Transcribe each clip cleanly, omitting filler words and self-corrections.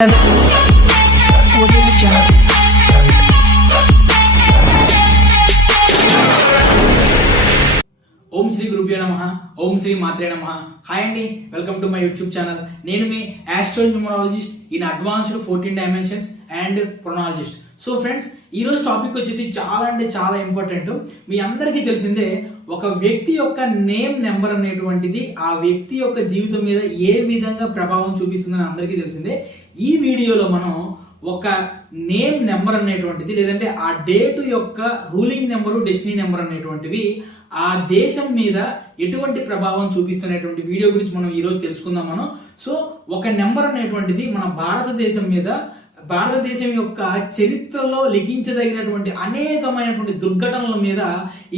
ఓం శ్రీ గురుభ్యో నమః. ఓం శ్రీ మాత్రే నమః. హాయ్ అండి, welcome to my YouTube channel. నేను మీ astro numerologist in advanced 14 dimensions and pronologist. So friends, ఈ రోజు టాపిక్ వచ్చేసి చాలా అంటే చాలా ఇంపార్టెంట్. మీ అందరికీ తెలిసిందే, ఒక వ్యక్తి యొక్క నేమ్ నెంబర్ అనేటువంటిది ఆ వ్యక్తి యొక్క జీవితం మీద ఏ విధంగా ప్రభావం చూపిస్తుందని అందరికీ తెలిసిందే. ఈ వీడియోలో మనం ఒక నేమ్ నెంబర్ అనేటువంటిది, లేదంటే ఆ డేట్ యొక్క రూలింగ్ నెంబరు, డెస్టినీ నెంబర్ అనేటువంటివి ఆ దేశం మీద ఎటువంటి ప్రభావం చూపిస్తున్నటువంటి వీడియో గురించి మనం ఈరోజు తెలుసుకుందాం మనం. సో ఒక నెంబర్ అనేటువంటిది మన భారతదేశం యొక్క చరిత్రలో లిఖించదగినటువంటి అనేకమైనటువంటి దుర్ఘటనల మీద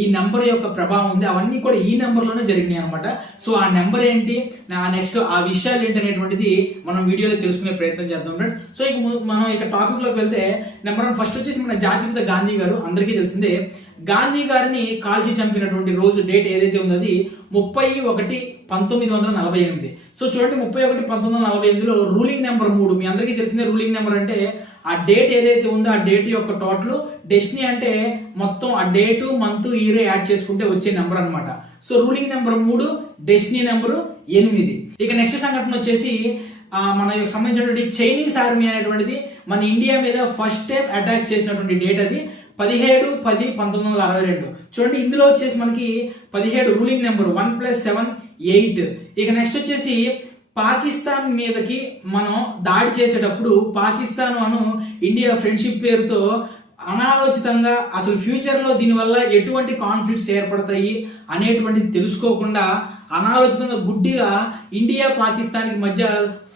ఈ నెంబర్ యొక్క ప్రభావం ఉంది. అవన్నీ కూడా ఈ నెంబర్లోనే జరిగినాయి అనమాట. సో ఆ నెంబర్ ఏంటి, నెక్స్ట్ ఆ విషయాలు ఏంటి అనేటువంటిది మనం వీడియోలో తెలుసుకునే ప్రయత్నం చేద్దాం ఫ్రెండ్స్. సో మనం ఇక టాపిక్ లోకి వెళ్తే, నెంబర్ 1 ఫస్ట్ వచ్చేసి మన జాతిపిత గాంధీ గారు. అందరికీ తెలిసిందే, గాంధీ గారిని కాల్చి చంపినటువంటి రోజు, డేట్ ఏదైతే ఉందో అది 30/1/1948. సో చూడండి, 30/1/1948లో రూలింగ్ నెంబర్ 3. మీ అందరికీ తెలిసిందే, రూలింగ్ నెంబర్ అంటే ఆ డేట్ ఏదైతే ఉందో ఆ డేట్ యొక్క టోటల్, డెస్టినీ అంటే మొత్తం ఆ డేటు, మంత్, ఇయర్ యాడ్ చేసుకుంటే వచ్చే నెంబర్ అనమాట. So ruling number 3, destiny number 8. ఇక నెక్స్ట్ సంఘటన వచ్చేసి మన సంబంధించినటువంటి చైనీస్ ఆర్మీ అనేటువంటిది మన ఇండియా మీద ఫస్ట్ టైం అటాక్ చేసినటువంటి డేట్ అది 17/10/1962. చూడండి, ఇందులో వచ్చేసి మనకి 17 రూలింగ్ నెంబర్, 1 + 7 8. ఇక నెక్స్ట్ వచ్చేసి పాకిస్తాన్ మీదకి మనం దాడి చేసేటప్పుడు పాకిస్తాన్ ఇండియా ఫ్రెండ్షిప్ పేరుతో అనాలోచితంగా అసలు ఫ్యూచర్లో దీనివల్ల ఎటువంటి కాన్ఫ్లిక్ట్స్ ఏర్పడతాయి అనేటువంటిది తెలుసుకోకుండా అనాలోచితంగా గుడ్డిగా ఇండియా పాకిస్తాన్కి మధ్య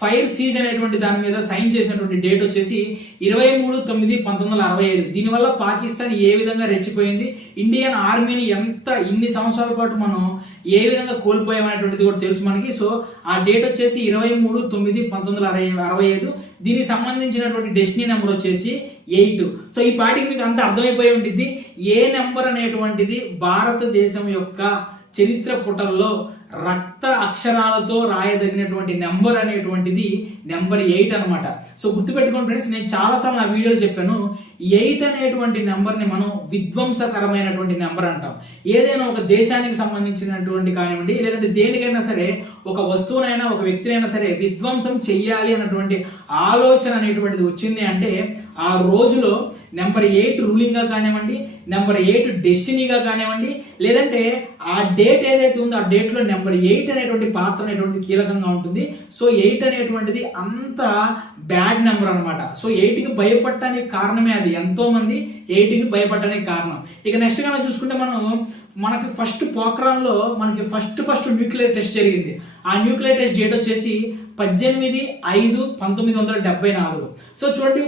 ఫైర్ సీజ్ అనేటువంటి దాని మీద సైన్ చేసినటువంటి డేట్ వచ్చేసి 23/9/1965. దీనివల్ల పాకిస్తాన్ ఏ విధంగా రెచ్చిపోయింది, ఇండియన్ ఆర్మీని ఇన్ని సంవత్సరాల పాటు మనం ఏ విధంగా కోల్పోయామనేటువంటిది కూడా తెలుసు మనకి. సో ఆ డేట్ వచ్చేసి 23/9/1965. దీనికి సంబంధించినటువంటి డెస్టినీ నెంబర్ వచ్చేసి 8. సో ఈ పాటికి మీకు అంత అర్థమైపోయి ఉంటుంది, ఏ నెంబర్ అనేటువంటిది భారతదేశం యొక్క చరిత్ర పుటల్లో రక్త అక్షరాలతో రాయదగినటువంటి నెంబర్ అనేటువంటిది నెంబర్ 8 అనమాట. సో గుర్తుపెట్టుకోండి ఫ్రెండ్స్, నేను చాలాసార్లు నా వీడియోలో చెప్పాను, 8 అనేటువంటి నెంబర్ని మనం విధ్వంసకరమైనటువంటి నెంబర్ అంటాం. ఏదైనా ఒక దేశానికి సంబంధించినటువంటి కానివ్వండి, లేదంటే దేనికైనా సరే, ఒక వస్తువునైనా ఒక వ్యక్తినైనా సరే విధ్వంసం చెయ్యాలి అన్నటువంటి ఆలోచన అనేటువంటిది వచ్చింది అంటే ఆ రోజులో నెంబర్ 8 రూలింగ్గా కానివ్వండి, నెంబర్ 8 డెస్టినీగా కానివ్వండి, లేదంటే ఆ డేట్ ఏదైతే ఉందో ఆ డేట్లో నెంబర్ 8 అనేటువంటి పాత్ర అనేటువంటిది కీలకంగా ఉంటుంది. సో 8 అనేటువంటిది అంత బ్యాడ్ నెంబర్ అనమాట. సో 8కి భయపడటానికి కారణమే అది. ఎంతో మంది 8కి భయపడటానికి కారణం. ఇక నెక్స్ట్ గా చూసుకుంటే మనకి ఫస్ట్ పోఖ్రాన్లో మనకి ఫస్ట్ న్యూక్లియర్ టెస్ట్ జరిగింది. ఆ న్యూక్లియర్ టెస్ట్ డేట్ వచ్చేసి 18/5/1974. సో చూడండి,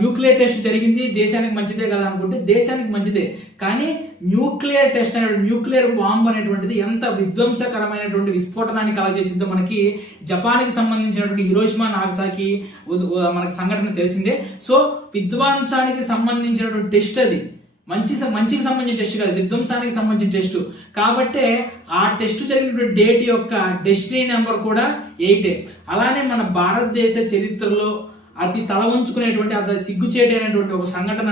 న్యూక్లియర్ టెస్ట్ జరిగింది, దేశానికి మంచిదే కదా అనుకుంటే దేశానికి మంచిదే, కానీ న్యూక్లియర్ టెస్ట్ అనేటువంటి న్యూక్లియర్ బాంబ్ అనేటువంటిది ఎంత విధ్వంసకరమైనటువంటి విస్ఫోటనాన్ని కలగజేసిందో మనకి జపాన్కి సంబంధించినటువంటి హిరోషిమా నాగసాకి మనకి సంఘటన తెలిసిందే. సో విధ్వంసానికి సంబంధించినటువంటి టెస్ట్ అది, మంచికి సంబంధించిన టెస్ట్ కాదు, విధ్వంసానికి సంబంధించిన టెస్ట్. కాబట్టే ఆ టెస్ట్ జరిగినటువంటి డేట్ యొక్క డెస్టినీ నెంబర్ కూడా 8. అలానే మన భారతదేశ చరిత్రలో అతి తల ఉంచుకునేటువంటి, అది సిగ్గుచేటైనటువంటి ఒక సంఘటన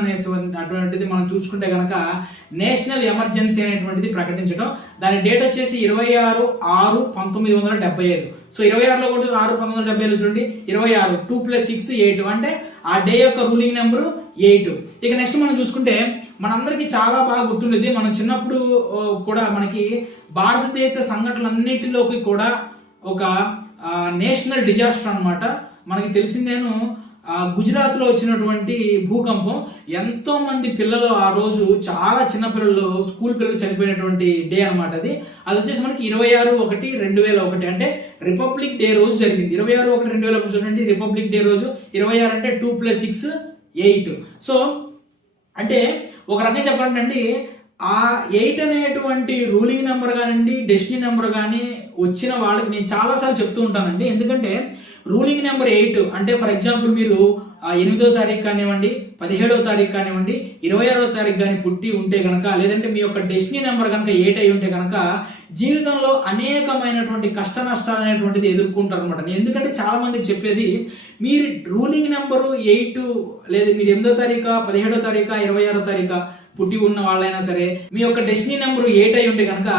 అటువంటిది మనం చూసుకుంటే కనుక నేషనల్ ఎమర్జెన్సీ అనేటువంటిది ప్రకటించడం. దాని డేట్ వచ్చేసి 26/6/1975. సో 26లో కూడా 6/1975 చూడండి, 26 2 + 6 8 అంటే ఆ డే యొక్క రూలింగ్ నెంబరు 8. ఇక నెక్స్ట్ మనం చూసుకుంటే మనందరికీ చాలా బాగా గుర్తుండేది, మనం చిన్నప్పుడు కూడా మనకి భారతదేశ సంఘటనలన్నిటిలోకి కూడా ఒక నేషనల్ డిజాస్టర్ అనమాట. మనకి తెలిసిందేను, గుజరాత్లో వచ్చినటువంటి భూకంపం, ఎంతో మంది పిల్లలు ఆ రోజు, చాలా చిన్న పిల్లలు, స్కూల్ పిల్లలు చనిపోయినటువంటి డే అనమాట. అది వచ్చేసి మనకి 26/1/2001 అంటే రిపబ్లిక్ డే రోజు జరిగింది. 26/1/2001 చూడండి, రిపబ్లిక్ డే రోజు. 26 అంటే 2 + 6 8. సో అంటే ఒక రకంగా చెప్పాలంటే ఆ 8 అనేటువంటి రూలింగ్ నెంబర్ కానివ్వండి, డెస్టినీ నెంబర్ కానీ వచ్చిన వాళ్ళకి నేను చాలాసార్లు చెప్తూ ఉంటానండి. ఎందుకంటే రూలింగ్ నెంబర్ 8 అంటే ఫర్ ఎగ్జాంపుల్ మీరు 8వ తారీఖు కానివ్వండి, 17వ తారీఖు కానివ్వండి, 26వ తారీఖు కానీ పుట్టి ఉంటే కనుక, లేదంటే మీ యొక్క డెస్టినీ నెంబర్ కనుక 8 అయి ఉంటే కనుక జీవితంలో అనేకమైనటువంటి కష్ట నష్టాలు అనేటువంటిది ఎదుర్కొంటారు అనమాట. ఎందుకంటే చాలా మందికి చెప్పేది, మీరు రూలింగ్ నెంబరు 8 లేదా మీరు 8వ తారీఖు, 17వ తారీఖు, 26వ తారీఖు పుట్టి ఉన్న వాళ్ళైనా సరే మీ యొక్క డెస్టినీ నెంబర్ 8 అయి ఉంటే కనుక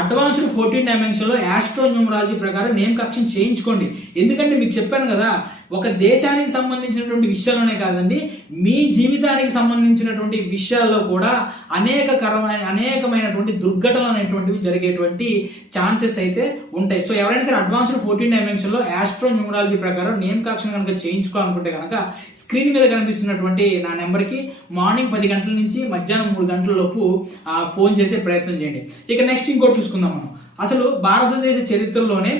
అడ్వాన్స్డ్ 14 డైమెన్షన్లో యాస్ట్రో న్యూమరాలజీ ప్రకారం నేమ్ కరెక్షన్ చేయించుకోండి. ఎందుకంటే మీకు చెప్పాను కదా, ఒక దేశానికి సంబంధించినటువంటి విషయాల్లోనే కాదండి, మీ జీవితానికి సంబంధించినటువంటి విషయాల్లో కూడా అనేకమైనటువంటి దుర్ఘటనలు అనేటువంటివి జరిగేటువంటి ఛాన్సెస్ అయితే ఉంటాయి. సో ఎవరైనా సరే అడ్వాన్స్డ్ 14 డైమెన్షన్లో యాస్ట్రో న్యూమరాలజీ ప్రకారం నేమ్ కరెక్షన్ కనుక చేయించుకోవాలనుకుంటే కనుక స్క్రీన్ మీద కనిపిస్తున్నటువంటి నా నెంబర్కి మార్నింగ్ 10 గంటల నుంచి మధ్యాహ్నం 3 గంటల లోపు ఫోన్ చేసే ప్రయత్నం చేయండి. ఇక నెక్స్ట్ ఇంకోటి చూసుకుందాం మనం. అసలు భారతదేశ చరిత్రలోనే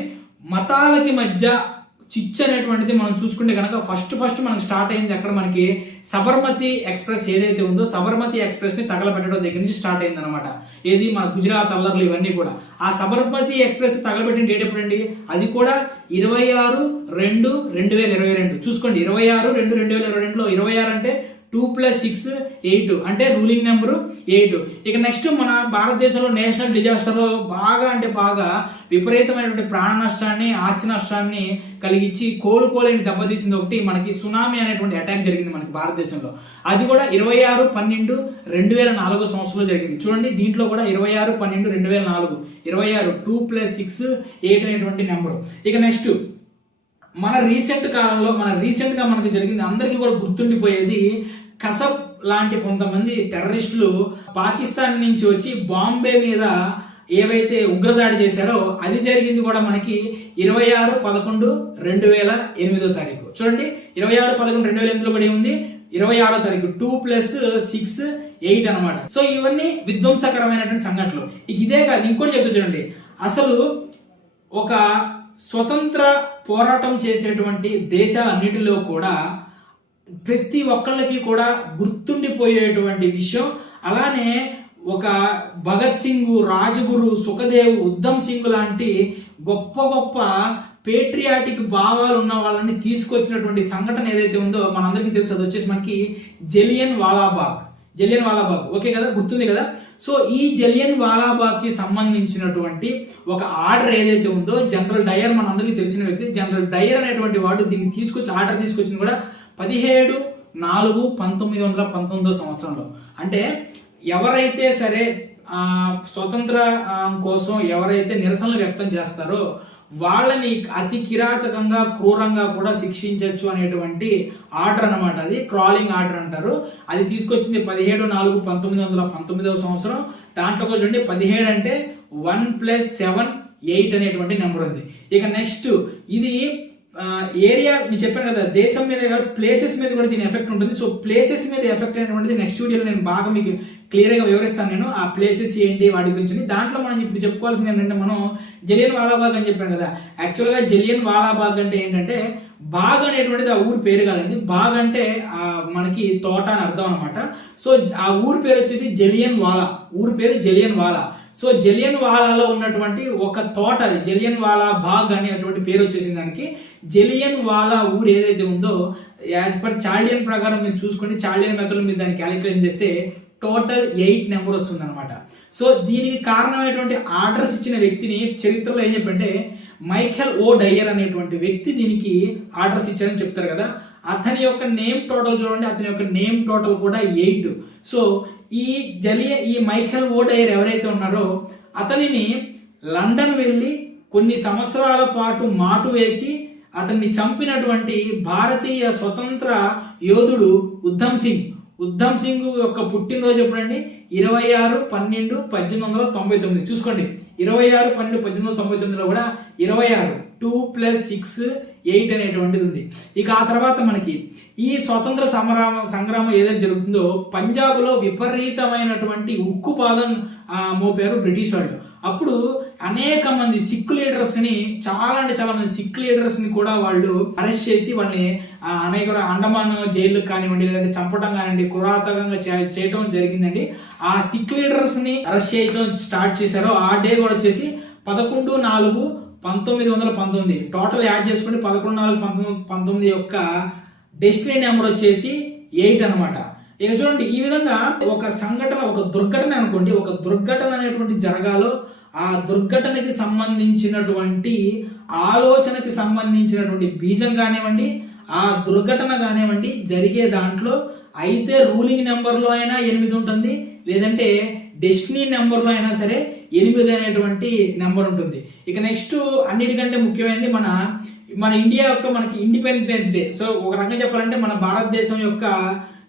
మతాలకి మధ్య చిచ్చు అనేటువంటిది మనం చూసుకుంటే కనుక ఫస్ట్ మనకు స్టార్ట్ అయింది అక్కడ మనకి సబర్మతి ఎక్స్ప్రెస్ ఏదైతే ఉందో సబర్మతి ఎక్స్ప్రెస్ ని తగలబెట్టడం దగ్గర నుంచి స్టార్ట్ అయింది అనమాట. ఏది మన గుజరాత్ అల్లర్లు ఇవన్నీ కూడా. ఆ సబర్మతి ఎక్స్ప్రెస్ తగలబెట్టిన డేట్ ఎప్పుడండి? అది కూడా 26/2/2022 చూసుకోండి. 26/2/2022లో 26 అంటే 2 + 6 8 అంటే రూలింగ్ నెంబరు 8. ఇక నెక్స్ట్ మన భారతదేశంలో నేషనల్ డిజాస్టర్లో బాగా విపరీతమైనటువంటి ప్రాణ నష్టాన్ని, ఆస్తి నష్టాన్ని కలిగించి కోలుకోలేని దెబ్బతీసింది ఒకటి మనకి సునామీ అనేటువంటి అటాక్ జరిగింది మనకి భారతదేశంలో. అది కూడా 26/12/2004 సంవత్సరంలో జరిగింది. చూడండి దీంట్లో కూడా 26/12/2004 26 2 + 6 8 అనేటువంటి నెంబరు. ఇక నెక్స్ట్ మన రీసెంట్గా మనకు జరిగింది అందరికీ కూడా గుర్తుండిపోయేది, కసబ్ లాంటి కొంతమంది టెర్రరిస్టులు పాకిస్తాన్ నుంచి వచ్చి బాంబే మీద ఏవైతే ఉగ్రదాడి చేశారో అది జరిగింది కూడా మనకి 26/11/2008 చూడండి. 26/11/2008లో కూడా ఏముంది? 26వ తారీఖు 2 + 6 8 అనమాట. సో ఇవన్నీ విధ్వంసకరమైనటువంటి సంఘటనలు. ఇదే కాదు ఇంకోటి చెప్తా చూడండి. అసలు ఒక స్వతంత్ర పోరాటం చేసేటువంటి దేశాలన్నిటిలో కూడా ప్రతి ఒక్కళ్ళకి కూడా గుర్తుండిపోయేటువంటి విషయం, అలానే ఒక భగత్ సింగ్, రాజ్గురు, సుఖదేవ్, ఉద్ధమ్ సింగ్ లాంటి గొప్ప పేట్రియాటిక్ భావాలు ఉన్న వాళ్ళని తీసుకొచ్చినటువంటి సంఘటన ఏదైతే ఉందో మనందరికీ తెలుసు. అది వచ్చేసి మనకి జలియన్ వాలాబాగ్. ఓకే కదా, గుర్తుంది కదా. సో ఈ జలియన్ వాలాబాగ్కి సంబంధించినటువంటి ఒక ఆర్డర్ ఏదైతే ఉందో జనరల్ డయర్, మనందరికీ తెలిసిన వ్యక్తి జనరల్ డయర్ అనేటువంటి వాడు దీన్ని ఆర్డర్ తీసుకొచ్చింది కూడా 17/4/1919 సంవత్సరంలో. అంటే ఎవరైతే సరే స్వతంత్ర కోసం ఎవరైతే నిరసనలు వ్యక్తం చేస్తారో వాళ్ళని అతి కిరాతకంగా, క్రూరంగా కూడా శిక్షించవచ్చు అనేటువంటి ఆర్డర్ అనమాట. అది క్రాలింగ్ ఆర్డర్ అంటారు. అది తీసుకొచ్చింది 17/4/1919 సంవత్సరం. దాంట్లో చూడండి 17 అంటే 1 + 7 8 అనేటువంటి నెంబర్ ఉంది. ఇక నెక్స్ట్ ఇది ఏరియా నేను చెప్పాను కదా, దేశం మీద ప్లేసెస్ మీద కూడా దీని ఎఫెక్ట్ ఉంటుంది. సో ప్లేసెస్ మీద ఎఫెక్ట్ అనేటువంటిది నెక్స్ట్ వీడియోలో నేను బాగా మీకు క్లియర్గా వివరిస్తాను. నేను ఆ ప్లేసెస్ ఏంటి వాటి గురించి. దాంట్లో మనం ఇప్పుడు చెప్పుకోవాల్సింది ఏంటంటే, మనం జలియన్ వాలాబాగ్ అని చెప్పాను కదా. యాక్చువల్గా జలియన్ వాలాబాగ్ అంటే ఏంటంటే, బాగ్ అనేటువంటిది ఆ ఊరి పేరు కాదండి. బాగ్ అంటే మనకి తోట అని అర్థం అనమాట. సో ఆ ఊరి పేరు వచ్చేసి జలియన్ వాలా. ఊరి పేరు జలియన్ వాలా. సో జలియన్ వాలాలో ఉన్నటువంటి ఒక తోట, అది జలియన్ వాలా బాగ్ అనేటువంటి పేరు వచ్చేసింది దానికి. జలియన్ వాలా ఊరు ఏదైతే ఉందో యాజ్ పర్ చార్లియన్ ప్రకారం మీరు చూసుకోండి, చార్లియన్ మెథడ్లో మీరు దాన్ని క్యాలిక్యులేషన్ చేస్తే టోటల్ 8 నెంబర్ వస్తుంది అనమాట. సో దీనికి కారణమైనటువంటి ఆర్డర్స్ ఇచ్చిన వ్యక్తిని చరిత్రలో ఏం చెప్పంటే మైఖేల్ ఓ డయ్యర్ అనేటువంటి వ్యక్తి దీనికి ఆర్డర్స్ ఇచ్చారని చెప్తారు కదా. అతని యొక్క నేమ్ టోటల్ చూడండి, అతని యొక్క నేమ్ టోటల్ కూడా 8. సో ఈ మైఖేల్ ఓ డయ్యర్ ఎవరైతే ఉన్నారో అతనిని లండన్ వెళ్ళి కొన్ని సంవత్సరాల పాటు మాటు వేసి అతన్ని చంపినటువంటి భారతీయ స్వతంత్ర యోధుడు ఉద్ధమ్ సింగ్ యొక్క పుట్టినరోజు ఎప్పుడండి? 26/12/1899 చూసుకోండి. 26/12/1899లో కూడా 26 2 + 6 8 అనేటువంటిది ఉంది. ఇక ఆ తర్వాత మనకి ఈ స్వతంత్ర సంగ్రామం ఏదైతే జరుగుతుందో పంజాబ్లో విపరీతమైనటువంటి ఉక్కుపాదం మోపారు బ్రిటిష్ వాళ్ళు. అప్పుడు అనేక మంది సిక్ లీడర్స్ ని, చాలా మంది సిక్ లీడర్స్ ని కూడా వాళ్ళు అరెస్ట్ చేసి వాళ్ళని అనేక అండమాన్ జైలుకి కానివ్వండి, లేదంటే చంపడం కానివ్వండి, కురాతకంగా చేయడం జరిగిందండి. ఆ సిక్ లీడర్స్ ని అరెస్ట్ చేయడం స్టార్ట్ చేశారో ఆ డే కూడా వచ్చేసి 11/4 1919 టోటల్ యాడ్ చేసుకుంటే 11/4/1919 యొక్క డెస్టినీ నెంబర్ వచ్చేసి 8 అనమాట. ఇక చూడండి, ఈ విధంగా ఒక సంఘటన, ఒక దుర్ఘటన అనుకోండి, ఒక దుర్ఘటన అనేటువంటి జరగాలో ఆ దుర్ఘటనకి సంబంధించినటువంటి ఆలోచనకి సంబంధించినటువంటి బీజం కానివ్వండి, ఆ దుర్ఘటన కానివ్వండి జరిగే దాంట్లో అయితే రూలింగ్ నెంబర్లో అయినా 8 ఉంటుంది, లేదంటే డెస్టినీ నెంబర్లో అయినా సరే 8 అనేటువంటి నెంబర్ ఉంటుంది. ఇక నెక్స్ట్ అన్నిటికంటే ముఖ్యమైనది మన ఇండియా యొక్క మనకి ఇండిపెండెన్స్ డే. సో ఒక రకంగా చెప్పాలంటే మన భారతదేశం యొక్క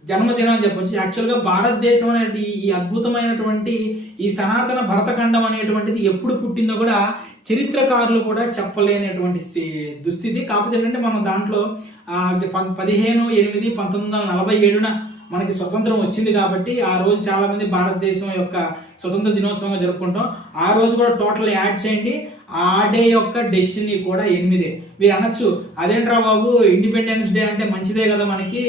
జన్మదినం అని చెప్పొచ్చు. యాక్చువల్గా భారతదేశం అనేది ఈ అద్భుతమైనటువంటి ఈ సనాతన భరతఖండం అనేటువంటిది ఎప్పుడు పుట్టిందో కూడా చరిత్రకారులు కూడా చెప్పలేనటువంటి దుస్థితి. కాకపోతే ఏంటంటే మనం దాంట్లో 15/8/1947 మనకి స్వతంత్రం వచ్చింది కాబట్టి ఆ రోజు చాలా మంది భారతదేశం యొక్క స్వతంత్ర దినోత్సవంగా జరుపుకుంటాం. ఆ రోజు కూడా టోటల్ యాడ్ చేయండి, ఆ డే యొక్క డెస్టినీ కూడా 8. మీరు అనొచ్చు, అదేంట్రా బాబు ఇండిపెండెన్స్ డే అంటే మంచిదే కదా మనకి,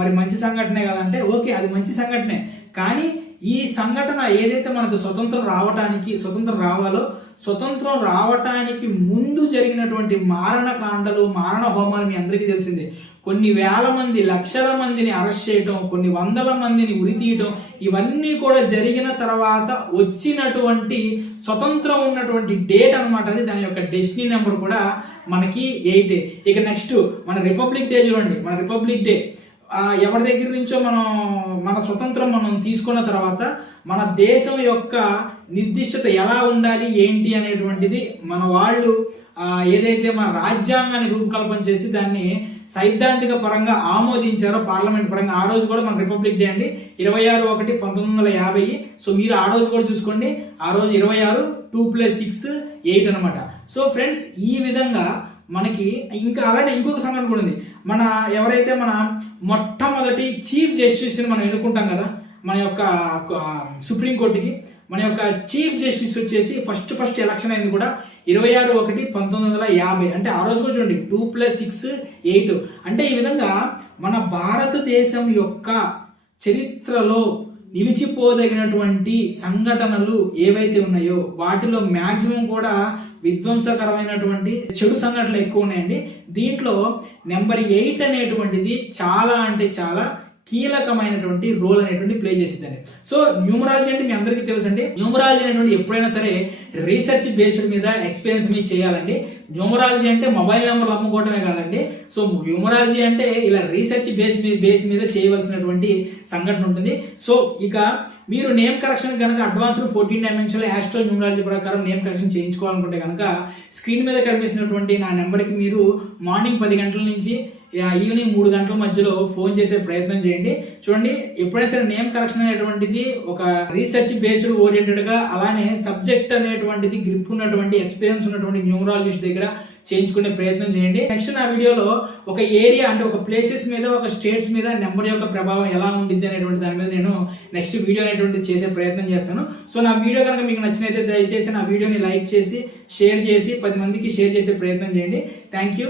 మరి మంచి సంఘటనే కదా అంటే, ఓకే అది మంచి సంఘటనే. కానీ ఈ సంఘటన ఏదైతే మనకు స్వతంత్రం రావటానికి ముందు జరిగినటువంటి మారణకాండలు, మారణ హోమాలు మీ అందరికీ తెలిసిందే. కొన్ని వేల మంది, లక్షల మందిని అరెస్ట్ చేయటం, కొన్ని వందల మందిని ఉరితీయటం, ఇవన్నీ కూడా జరిగిన తర్వాత వచ్చినటువంటి స్వతంత్రం ఉన్నటువంటి డేట్ అనమాట అది. దాని యొక్క డెస్టినీ నెంబర్ కూడా మనకి 8. ఇక నెక్స్ట్ మన రిపబ్లిక్ డే చూడండి. మన రిపబ్లిక్ డే ఎవరి దగ్గర నుంచో మన స్వతంత్రం మనం తీసుకున్న తర్వాత మన దేశం యొక్క నిర్దిష్టత ఎలా ఉండాలి ఏంటి అనేటువంటిది మన వాళ్ళు ఏదైతే మన రాజ్యాంగాన్ని రూపకల్పన చేసి దాన్ని సైద్ధాంతిక పరంగా ఆమోదించారో పార్లమెంట్ పరంగా, ఆ రోజు కూడా మన రిపబ్లిక్ డే అండి 26/1/1950. సో మీరు ఆ రోజు కూడా చూసుకోండి, ఆ రోజు 26 2 + 6 8 అనమాట. సో ఫ్రెండ్స్, ఈ విధంగా మనకి ఇంకా అలానే ఇంకొక సంఘటన కూడా ఉంది. ఎవరైతే మన మొట్టమొదటి చీఫ్ జస్టిస్ని మనం ఎన్నుకుంటాం కదా మన యొక్క సుప్రీంకోర్టుకి, మన యొక్క చీఫ్ జస్టిస్ వచ్చేసి ఫస్ట్ ఎలక్షన్ అయింది కూడా 26/1/1950. అంటే ఆ రోజు కూడా చూడండి 2 + 6 8. అంటే ఈ విధంగా మన భారతదేశం యొక్క చరిత్రలో నిలిచిపోదగినటువంటి సంఘటనలు ఏవైతే ఉన్నాయో వాటిలో మ్యాక్సిమం కూడా విధ్వంసకరమైనటువంటి చెడు సంఘటనలు ఎక్కువ ఉన్నాయండి. దీంట్లో నెంబర్ 8 అనేటువంటిది చాలా అంటే చాలా కీలకమైనటువంటి రోల్ అనేటువంటి ప్లే చేసిందండి. సో న్యూమరాలజీ అంటే మీ అందరికీ తెలుసండి. న్యూమరాలజీ అనేటువంటి ఎప్పుడైనా సరే రీసెర్చ్ బేస్డ్ మీద ఎక్స్పీరియన్స్ మీద చేయాలండి. న్యూమరాలజీ అంటే మొబైల్ నెంబర్లు అమ్ముకోవటమే కాదండి. సో న్యూమరాలజీ అంటే ఇలా రీసెర్చ్ బేస్ మీద చేయవలసినటువంటి సంఘటన ఉంటుంది. సో ఇక మీరు నేమ్ కరెక్షన్ కనుక అడ్వాన్స్డ్ 14 డైమెన్షనల్ యాస్ట్రో న్యూమరాలజీ ప్రకారం నేమ్ కరెక్షన్ చేయించుకోవాలనుకుంటే కనుక స్క్రీన్ మీద కనిపిస్తున్నటువంటి నా నెంబర్కి మీరు మార్నింగ్ 10 గంటల నుంచి ఈవినింగ్ 3 గంటల మధ్యలో ఫోన్ చేసే ప్రయత్నం చేయండి. చూడండి, ఎప్పుడైనా సరే నేమ్ కరెక్షన్ అనేటువంటిది ఒక రీసెర్చ్ బేస్డ్ ఓరియంటెడ్ గా, అలానే సబ్జెక్ట్ అనేటువంటిది గ్రిప్ ఉన్నటువంటి ఎక్స్పీరియన్స్ ఉన్నటువంటి న్యూమరాలజిస్ట్ దగ్గర చేయించుకునే ప్రయత్నం చేయండి. నెక్స్ట్ నా వీడియోలో ఒక ఏరియా అంటే ఒక ప్లేసెస్ మీద, ఒక స్టేట్స్ మీద నెంబర్ యొక్క ప్రభావం ఎలా ఉండిద్ది అనేటువంటి దాని మీద నేను నెక్స్ట్ వీడియో అనేటువంటి చేసే ప్రయత్నం చేస్తాను. సో నా వీడియో కనుక మీకు నచ్చినైతే దయచేసి నా వీడియోని లైక్ చేసి షేర్ చేసి 10 మందికి షేర్ చేసే ప్రయత్నం చేయండి. Thank you.